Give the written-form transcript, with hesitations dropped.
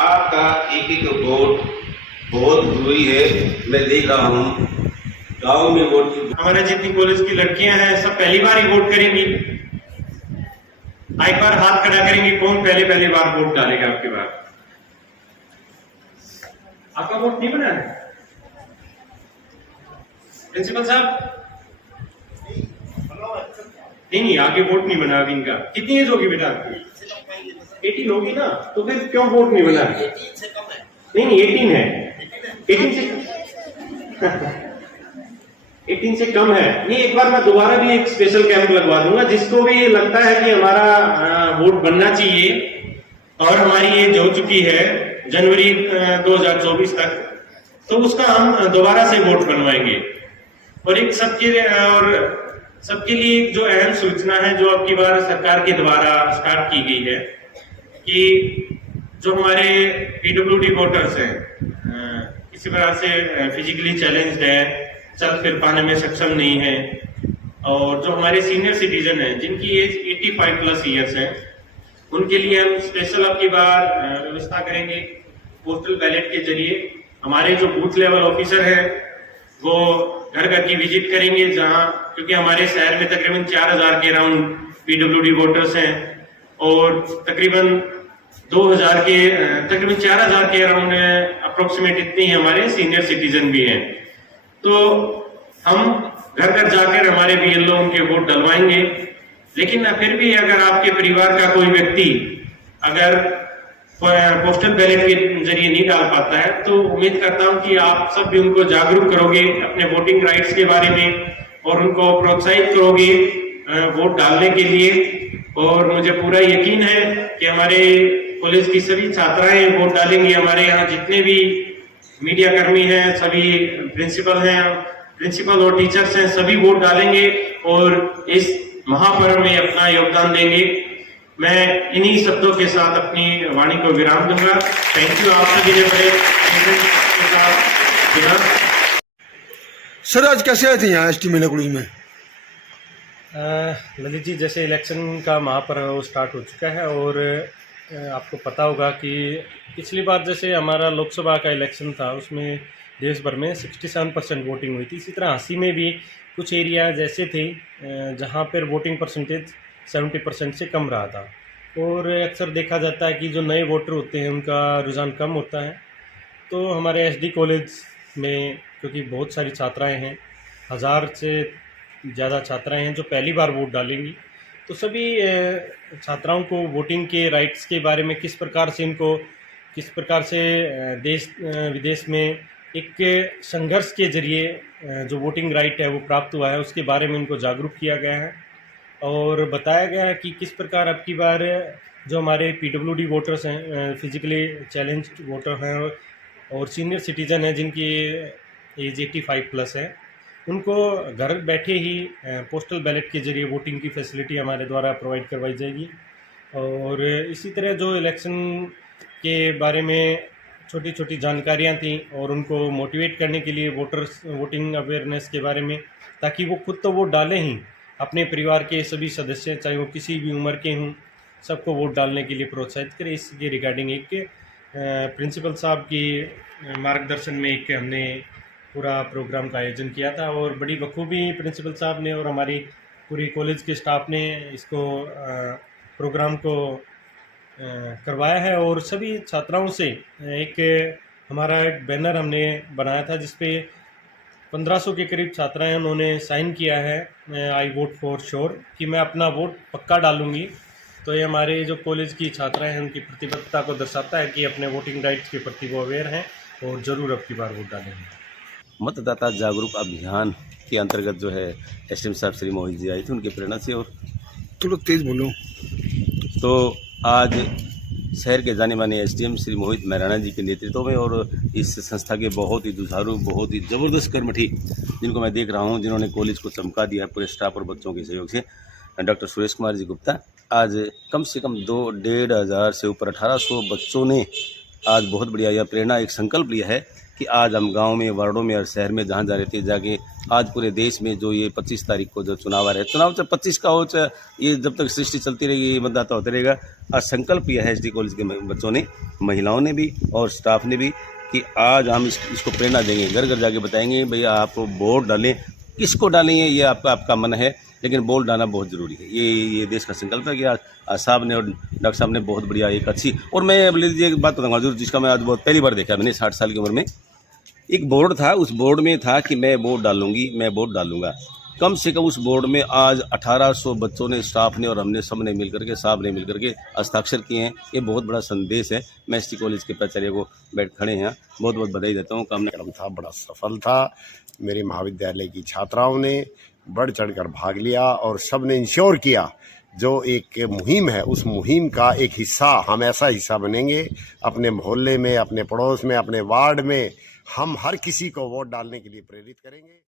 आपका एक एक वोट बहुत जरूरी है। मैं देख रहा हूँ गाँव में वोट, हमारे जितनी कॉलेज की लड़कियां हैं सब पहली बार ही वोट करेंगी। एक बार हाथ खड़ा करेंगे, कौन पहली बार वोट डालेगा आपके बार? आपका वोट नहीं बना है प्रिंसिपल साहब? नहीं, आगे वोट नहीं बना अभी इनका। कितनी एज होगी बेटा आपकी? 18 होगी ना, तो फिर क्यों वोट नहीं बना? 18 से कम है। नहीं 18 है। 18 से 18 से कम है। नहीं, एक बार मैं दोबारा भी एक स्पेशल कैंप लगवा दूंगा, जिसको भी लगता है कि हमारा वोट बनना चाहिए और हमारी एज हो चुकी है जनवरी 2024 तक, तो उसका हम दोबारा से वोट बनवाएंगे। और एक सबके लिए जो अहम सूचना है जो अब की बार सरकार के द्वारा स्टार्ट की गई है कि जो हमारे पीडब्ल्यूडी वोटर्स हैं, किसी प्रकार से फिजिकली चैलेंज्ड है, चल फिर पाने में सक्षम नहीं है, और जो हमारे सीनियर सिटीजन हैं जिनकी एज 85+ ईयर्स है, उनके लिए हम स्पेशल अब की बार व्यवस्था करेंगे। पोस्टल बैलेट के जरिए हमारे जो बूथ लेवल ऑफिसर है वो घर घर की विजिट करेंगे, जहां क्योंकि हमारे शहर में तकरीबन 4000 के अराउंड पीडब्ल्यूडी वोटर्स हैं और तकरीबन 4000 के अराउंड अप्रोक्सीमेट इतने ही हमारे सीनियर सिटीजन भी हैं। तो हम घर घर जाकर हमारे बीएलओ उनके वोट डलवाएंगे। लेकिन फिर भी अगर आपके परिवार का कोई व्यक्ति अगर पोस्टल बैलेट के जरिए नहीं डाल पाता है, तो उम्मीद करता हूं कि आप सब भी उनको जागरूक करोगे अपने वोटिंग राइट्स के बारे में और उनको प्रोत्साहित करोगे वोट डालने के लिए। और मुझे पूरा यकीन है कि हमारे कॉलेज की सभी छात्राएं वोट डालेंगी। हमारे यहाँ जितने भी मीडिया कर्मी हैं, सभी प्रिंसिपल और टीचर्स हैं, सभी वोट डालेंगे और इस महापर्व में अपना योगदान देंगे। मैं इन्हीं शब्दों के साथ अपनी वाणी को विराम दूंगा। थैंक यू आप सभी ने बड़े के साथ सुना। सर आज कैसे आए थे यहाँ एसटी मीना कॉलेज में? ललित जी, जैसे इलेक्शन का महापर्व स्टार्ट हो चुका है और आपको पता होगा कि पिछली बार जैसे हमारा लोकसभा का इलेक्शन था उसमें देश भर में 67% वोटिंग हुई थी। इसी तरह हंसी में भी कुछ एरिया जैसे थे जहाँ पर वोटिंग परसेंटेज 70% से कम रहा था। और अक्सर देखा जाता है कि जो नए वोटर होते हैं उनका रुझान कम होता है। तो हमारे एसडी कॉलेज में क्योंकि बहुत सारी छात्राएं हैं, 1000 से ज़्यादा छात्राएं हैं जो पहली बार वोट डालेंगी, तो सभी छात्राओं को वोटिंग के राइट्स के बारे में किस प्रकार से देश विदेश में एक संघर्ष के जरिए जो वोटिंग राइट है वो प्राप्त हुआ है, उसके बारे में उनको जागरूक किया गया है और बताया गया है कि किस प्रकार अब की बार जो हमारे पीडब्ल्यूडी वोटर्स हैं, फिजिकली चैलेंज्ड वोटर हैं और सीनियर सिटीज़न हैं जिनकी एज 85+ है, उनको घर बैठे ही पोस्टल बैलेट के जरिए वोटिंग की फैसिलिटी हमारे द्वारा प्रोवाइड करवाई जाएगी। और इसी तरह जो इलेक्शन के बारे में छोटी छोटी जानकारियां थी और उनको मोटिवेट करने के लिए वोटिंग अवेयरनेस के बारे में, ताकि वो खुद तो वोट डालें ही, अपने परिवार के सभी सदस्य चाहे वो किसी भी उम्र के हों सबको वोट डालने के लिए प्रोत्साहित करें। इसके रिगार्डिंग एक प्रिंसिपल साहब की मार्गदर्शन में एक हमने पूरा प्रोग्राम का आयोजन किया था और बड़ी बखूबी प्रिंसिपल साहब ने और हमारी पूरी कॉलेज के स्टाफ ने इसको प्रोग्राम को करवाया है। और सभी छात्राओं से एक हमारा एक बैनर हमने बनाया था जिसपे 1500 के करीब छात्राएं उन्होंने साइन किया है आई वोट फॉर श्योर कि मैं अपना वोट पक्का डालूंगी। तो ये हमारे जो कॉलेज की छात्राएं हैं उनकी प्रतिबद्धता को दर्शाता है कि अपने वोटिंग राइट्स के प्रति वो अवेयर हैं और ज़रूर अब की बार वोट डालेंगे। मतदाता जागरूक अभियान के अंतर्गत जो है एसडीएम साहब श्री मोहित जी आए थे, उनकी प्रेरणा से। और थोड़ा तेज बोलो। तो आज शहर के जाने माने एसडीएम श्री मोहित मैराना जी के नेतृत्व में और इस संस्था के बहुत ही जुझारू, बहुत ही ज़बरदस्त कर्मठी जिनको मैं देख रहा हूं, जिन्होंने कॉलेज को चमका दिया पूरे स्टाफ और बच्चों के सहयोग से, डॉक्टर सुरेश कुमार जी गुप्ता, आज कम से कम 2-1.5 हज़ार से ऊपर 1800 बच्चों ने आज बहुत बढ़िया यह प्रेरणा एक संकल्प लिया है कि आज हम गांव में, वार्डों में और शहर में जहाँ जा रहे थे जाके आज पूरे देश में जो ये 25 तारीख को जो चुनाव आ रहे हैं, चुनाव चाहे 25 का हो चाहे ये जब तक सृष्टि चलती रहेगी, ये मतदाता होता रहेगा। आज संकल्प किया है एसडी कॉलेज के बच्चों ने, महिलाओं ने भी और स्टाफ ने भी कि आज हम इसको प्रेरणा देंगे, घर घर जाके बताएंगे भैया आप वोट डालें, किसको डालेंगे ये आपका मन है, लेकिन वोट डालना बहुत ज़रूरी है। ये देश का संकल्प है कि आज साहब ने और डॉक्टर साहब ने बहुत बढ़िया एक अच्छी, और मैं ले लीजिए एक बात बताऊँगा जरूर, जिसका मैं आज बहुत पहली बार देखा मैंने 60 साल की उम्र में। एक बोर्ड था, उस बोर्ड में था कि मैं वोट डालूंगी, मैं वोट डालूंगा। कम से कम उस बोर्ड में आज 1800 बच्चों ने, स्टाफ ने और हमने सब ने मिलकर के, साहब ने मिलकर के हस्ताक्षर किए हैं। ये बहुत बड़ा संदेश है। मैं एसटी कॉलेज के प्राचार्य को बैठ खड़े हैं, बहुत बहुत बधाई देता हूँ। काम कार्यक्रम था, बड़ा सफल था। मेरे महाविद्यालय की छात्राओं ने बढ़ चढ़कर भाग लिया और सब ने इंश्योर किया जो एक मुहिम है, उस मुहिम का एक हिस्सा हम ऐसा हिस्सा बनेंगे अपने मोहल्ले में, अपने पड़ोस में, अपने वार्ड में। हम हर किसी को वोट डालने के लिए प्रेरित करेंगे।